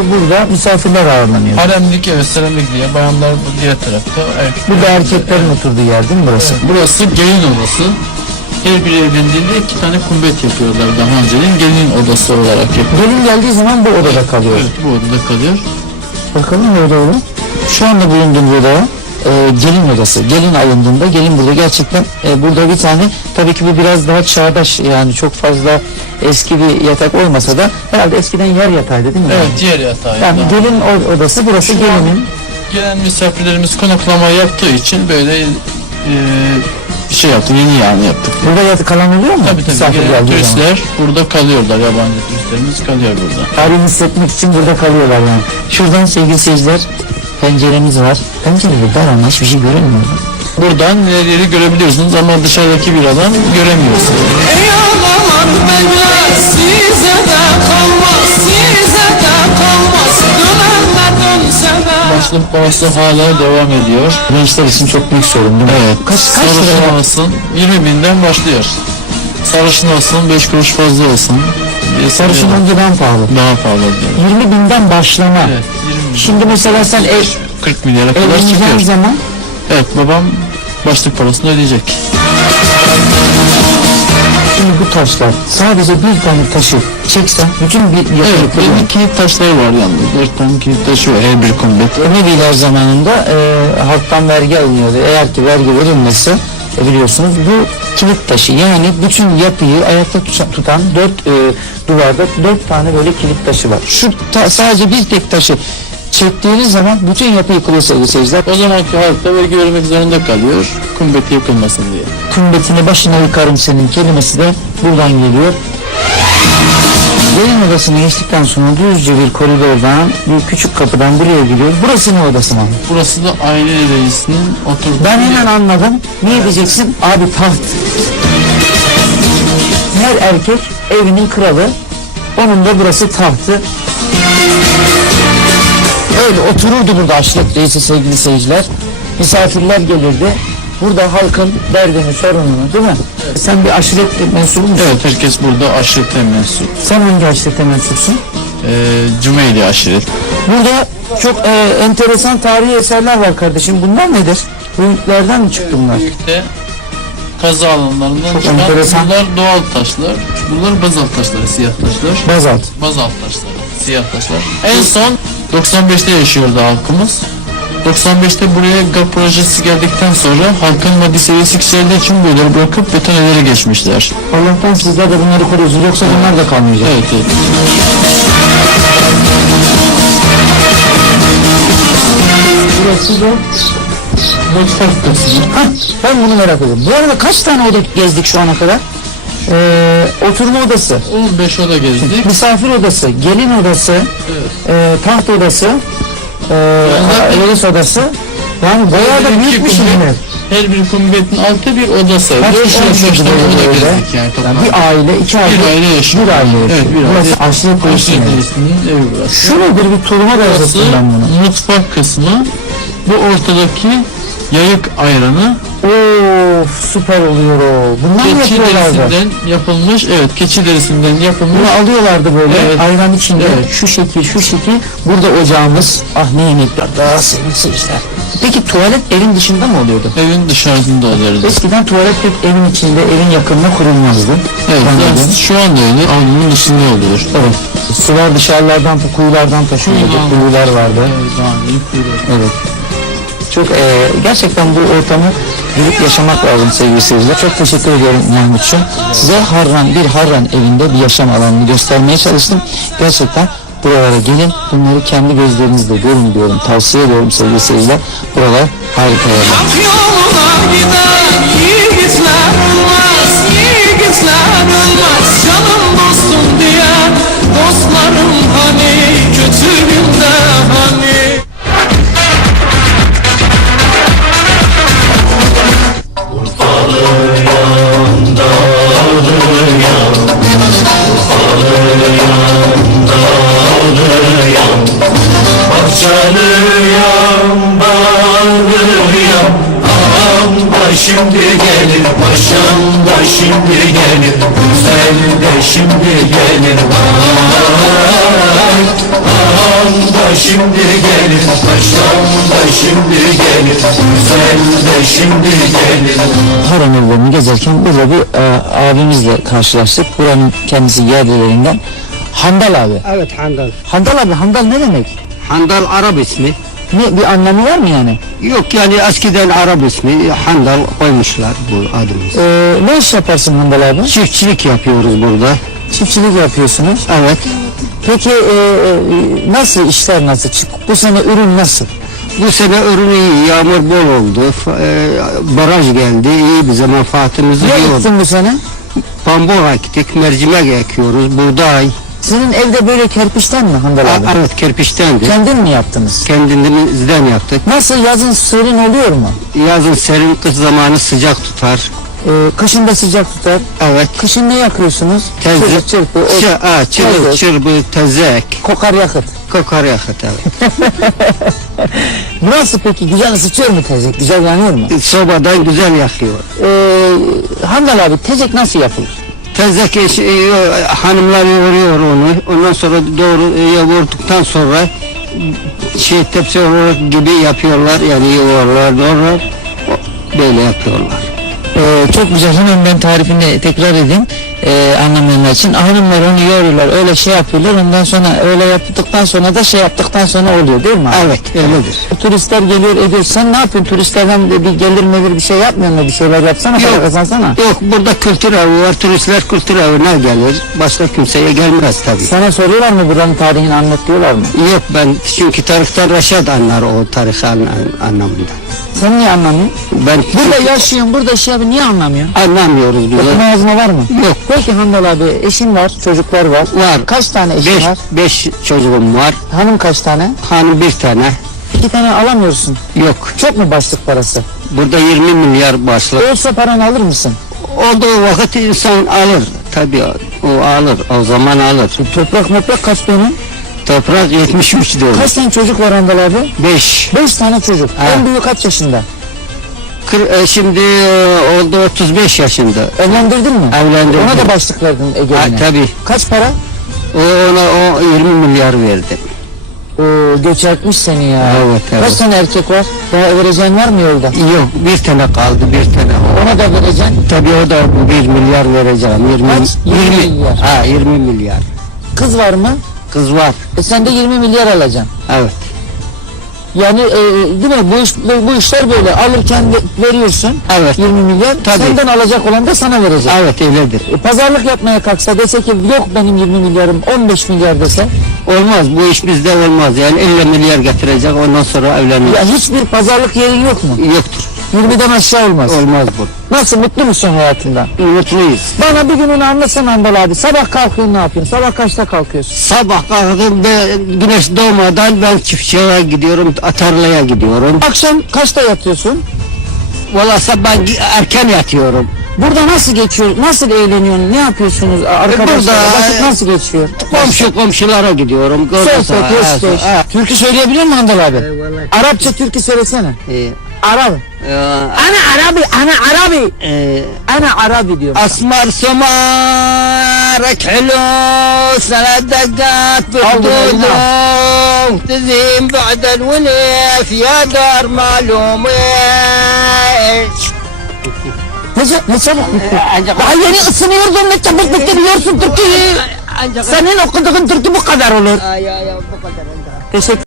oluyordu? Burada misafirler ağırlanıyor. Haremlik evet seramik diye bayanlar bu diğer tarafta. Erkek, Bu da erkeklerin oturduğu yer değil mi burası? Burası gelin odası. Her biri evlendiğinde iki tane kumbet yapıyorlar daha önceden gelin odası olarak yapıyor. Gelin geldiği zaman bu odada kalıyor. Evet bu odada kalıyor. Bakalım ne oda olur? Şu anda bulunduğum odaya e, gelin odası. Gelin alındığında gelin burada gerçekten e, burada bir tane tabii ki bu biraz daha çağdaş yani çok fazla eski bir yatak olmasa da herhalde eskiden yer yatağıydı değil mi? Evet diğer yatağı. Yani daha. gelin odası burası Şu gelinin. Gelen misafirlerimiz konaklama yaptığı için böyle e, bir şey yaptık yeni yani yaptık. Burada yatı kalan oluyor mu? Tabii tabii Misafir gelen turistler burada kalıyorlar yabancı turistlerimiz kalıyor burada. Halini hissetmek için burada kalıyorlar yani. Şuradan sevgili seyirciler penceremiz var. Pencerede dar ama hiçbir şey göremiyorum. Buradan ileri görebiliyorsunuz ama dışarıdaki bir alan göremiyorsunuz. Ey ağalar beyler size de kalmaz size de kalmaz dönenler dönse de Başlık parası hala devam ediyor. Gençler için çok büyük sorun değil mi? Evet. Kaç, kaç lira? Sarışın olsun 20 binden başlıyor. Sarışın olsun 5 kuruş fazla olsun. Sarışın önceden pahalı. daha pahalı diyor. 20 binden başlama. Evet 20 bin. Şimdi mesela sen ev, 40 milyara kadar evleneceğin çıkıyor. zaman Evet babam başlık parasını ödeyecek. şimdi bu taşlar sadece bir tane taşı çeksen bütün bir Evet kırıyor. benim kilit taşları var yalnız. 4 tane kilit taşı var her bir kumbet. Emeviler zamanında e, halktan vergi alınıyordu. Eğer ki vergi verilmezse e, biliyorsunuz bu kilit taşı yani bütün yapıyı ayakta tuta- tutan dört e, duvarda dört tane böyle kilit taşı var. Şu ta- sadece bir tek taşı çektiğiniz zaman bütün yapı yıkılıyor sevgili seyirciler. O zamanki halk da vergi vermek zorunda kalıyor. Kumbeti yıkılmasın diye. Kümbetini başına yıkarım senin kelimesi de buradan geliyor. Gelin odasına geçtikten sonra düzce bir koridordan bir küçük kapıdan buraya giriyoruz. Burası ne odası mı? Burası da aile reisinin oturduğu Ben yer. hemen anladım. Ne diyeceksin? Abi taht. Her erkek evinin kralı. Onun da burası tahtı. Öyle otururdu burada aşiret reisi sevgili seyirciler. Misafirler gelirdi. Burada halkın derdini, sorununu değil mi? Sen bir aşiret mensubu musun? Evet herkes burada aşirete mensup. Sen hangi aşirete mensupsun? Ee, Cümeyli aşiret. Burada çok e, enteresan tarihi eserler var kardeşim. Bunlar nedir? Büyüklerden mi çıktı bunlar? Büyükte kazı alanlarından Çok çıkan enteresan. bunlar doğal taşlar. Bunlar bazalt taşları, siyah taşlar. Bazalt. Bazalt taşları, siyah taşlar. En son 95'te yaşıyordu halkımız. 95'te buraya GAP projesi geldikten sonra halkın maddi seviyesi yükseldiği için buraları bırakıp beton evlere geçmişler. Allah'tan sizler de bunları koruyorsunuz yoksa bunlar da kalmayacak. Evet, evet. Burası da Mutfak. Hah, ben bunu merak ediyorum. Bu arada kaç tane oda gezdik şu ana kadar? Ee, oturma odası, 15 oda gezdik. misafir odası, gelin odası, Evet. e, taht odası, e, zaten- reis odası. Yani bayağı da büyük bir şehir. Her bir kumbetin altı bir odası. Kaç 4 kişi 15 yaşıyor oda gezdik yani Yani toplamda. bir aile, iki aile, Bir aile yaşıyor. bir aile yaşıyor. Evet, bir aile. Burası reisinin. reisinin evi burası. Şu nedir bir tuluma Burası benzettim ben bunu. mutfak kısmı. Bu ortadaki yayık ayranı Of süper oluyor o. Bunlar keçi yapıyorlardı? derisinden yapılmış. Evet keçi derisinden yapılmış. Bunu alıyorlardı böyle Evet. ayran içinde Evet. şu şekil şu şekil burada ocağımız ah ne yemekler daha sevgili seyirciler. Peki tuvalet evin dışında mı oluyordu? Evin dışarısında olurdu. Eskiden tuvalet hep evin içinde evin yakınına kurulmazdı. Evet Anladım. yani şu anda öyle avlunun dışında oluyor. Evet. Sular dışarılardan kuyulardan taşınıyordu. Kuyular vardı. Evet, daha büyük kuyruğu. Evet. Çok e, gerçekten bu ortamı gidip yaşamak lazım sevgili seyirciler. Çok teşekkür ediyorum Mahmut'cum. Size Harran, bir Harran evinde bir yaşam alanını göstermeye çalıştım. Gerçekten buralara gelin, bunları kendi gözlerinizle görün diyorum. Tavsiye ediyorum sevgili seyirciler. Buralar harika yerler. Şimdi gelir Paşam da şimdi gelir Güzel de şimdi gelir Vay Ağam da şimdi gelir Paşam da şimdi gelir Güzel de şimdi gelir Harran evlerini gezerken burada bir e, abimizle karşılaştık. Buranın kendisi yerlilerinden. Handal abi. Evet Handal. Handal abi, Handal ne demek? Handal Arap ismi. Ne, bir anlamı var mı yani? Yok yani eskiden Arap ismi Handal koymuşlar bu adımız. Ee, ne iş yaparsın Handal abi? Çiftçilik yapıyoruz burada. Çiftçilik yapıyorsunuz. Evet. Peki e, e, nasıl işler nasıl? Bu sene ürün nasıl? Bu sene ürün iyi, yağmur bol oldu. E, baraj geldi, iyi bir zaman menfaatimiz Ne ektin bu sene? Bambu ektik, mercimek ekiyoruz, buğday. Senin evde böyle kerpiçten mi Handal A- abi? evet kerpiçtendi. Kendin mi yaptınız? Kendimizden yaptık. Nasıl yazın serin oluyor mu? Yazın serin, kış zamanı sıcak tutar. Ee, kışın da sıcak tutar. Evet. Kışın ne yakıyorsunuz? Tezek. Çırpı, çırpı, ot, Ç- ha, çırpı, tezek. çırpı, tezek, kokar yakıt. kokar yakıt evet. Nasıl peki? Güzel ısıtıyor mu tezek? Güzel yanıyor mu? Sobadan güzel yakıyor. Ee, Handal abi tezek nasıl yapılır? Tezek eş- e, hanımlar yoğuruyor onu. Ondan sonra doğru e, yoğurduktan sonra şey tepsi olarak gibi yapıyorlar. Yani yoğurlar doğru böyle yapıyorlar. Ee, çok güzel. Hemen ben tarifini tekrar edeyim. Ee, anlamayanlar için. Hanımlar onu yoğuruyorlar. Öyle şey yapıyorlar. Ondan sonra öyle yaptıktan sonra da şey yaptıktan sonra oluyor değil mi? Evet öyledir. Turistler geliyor ediyor. Sen ne yapıyorsun? Turistlerden de bir gelir melir bir şey yapmıyor mu? Bir şeyler yapsana. Yok. Para kazansana. Yok burada kültür evi var. Turistler kültür evine gelir. Başka kimseye gelmez tabii. Sana soruyorlar mı buranın tarihini anlat diyorlar mı? Yok ben çünkü tarihten Reşat anlar o tarih an- anlamında. Sen niye anlamıyorsun? Ben Burada yaşıyorsun, burada şey yapıyorsun. Niye anlamıyorsun? anlamıyoruz biz. Okuma yazma var mı? Yok. Peki Handal abi eşin var, çocuklar var. Var. Kaç tane eşin Beş, var? beş çocuğum var. Hanım kaç tane? Hanım bir tane. İki tane alamıyorsun. Yok. Çok mu başlık parası? Burada 20 milyar başlık. Olsa paranı alır mısın? O da o vakit insan alır. Tabii o alır. O zaman alır. Toprak moprak kaç benim? Toprak 73 diyor. Kaç tane çocuk var Handal abi? 5. Beş tane çocuk. Ha. En büyüğü kaç yaşında? Şimdi e, oldu 35 yaşında. Evlendirdin mi? Evlendirdim. Ona da başlık verdin Ha, Ege'ne. tabii. Kaç para? O ona o 20 milyar verdi. Oo, göç etmiş seni ya. Evet, evet. Kaç tane erkek var? Daha vereceğin var mı yolda? Yok bir tane kaldı bir tane. Ona da vereceksin. Tabii o da 1 milyar vereceğim. 20, Kaç? 20 milyar. Ha 20 milyar. Kız var mı? Kız var. E sen de 20 milyar alacaksın. Evet. Yani e, değil mi? Bu, iş, bu, bu işler böyle. Alırken ve- veriyorsun. Evet. 20 milyar. Tabii. Senden alacak olan da sana verecek. Evet öyledir. E, pazarlık yapmaya kalksa dese ki yok benim 20 milyarım 15 milyar dese. Olmaz bu iş bizde olmaz yani 50 milyar getirecek ondan sonra evlenir. Ya hiçbir pazarlık yerin yok mu? Yoktur. 20'den aşağı olmaz. Olmaz bu. Nasıl mutlu musun hayatında? Mutluyuz. Bana bir gününü anlatsana Andal abi. Sabah kalkıyorsun ne yapıyorsun? Sabah kaçta kalkıyorsun? Sabah kalktım ve güneş doğmadan ben çiftçiye gidiyorum, tarlaya gidiyorum. Akşam kaçta yatıyorsun? Valla sabah erken yatıyorum. Burada nasıl geçiyor? Nasıl eğleniyorsun? Ne yapıyorsunuz? Arkadaşlar burada- vakit nasıl geçiyor? Komşu komşulara gidiyorum. Sohbet, hoş Türkü söyleyebiliyor musun Andal abi? Arapça türkü söylesene. Ee, عربي. آه. أنا عربي أنا عربي. آه. أنا عربي اليوم. أسمر سمارك حلو ثلاث دقات بحدود تزين بعد الوليف يا دار معلومات يعني الصيني يرضوا من التبت بالتبي تركي. سنين وقدر تركي بقدر ولد. آه، اي اي بقدر